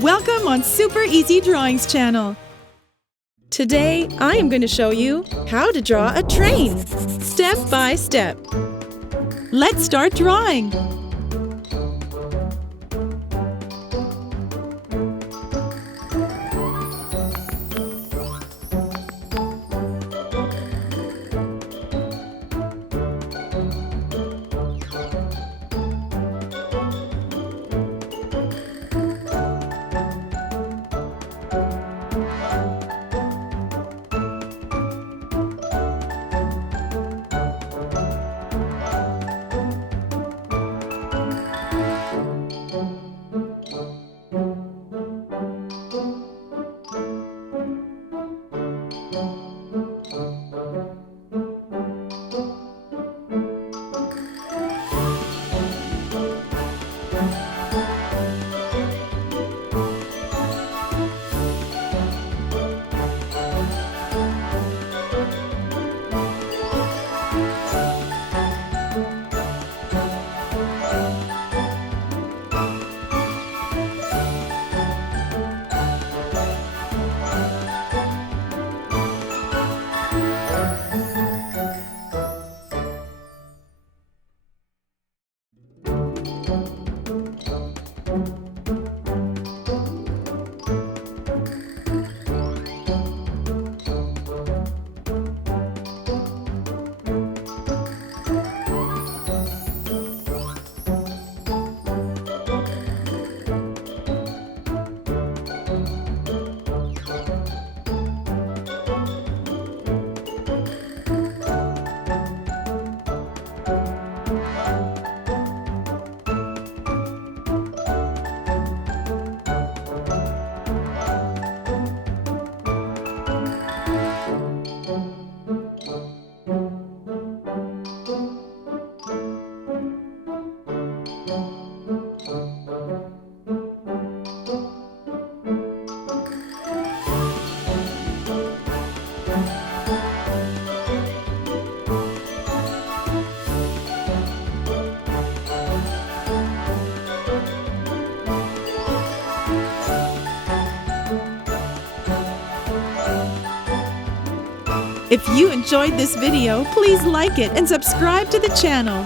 Welcome on Super Easy Drawings channel. Today, I am going to show you how to draw a train, step by step. Let's start drawing. If you enjoyed this video, please like it and subscribe to the channel.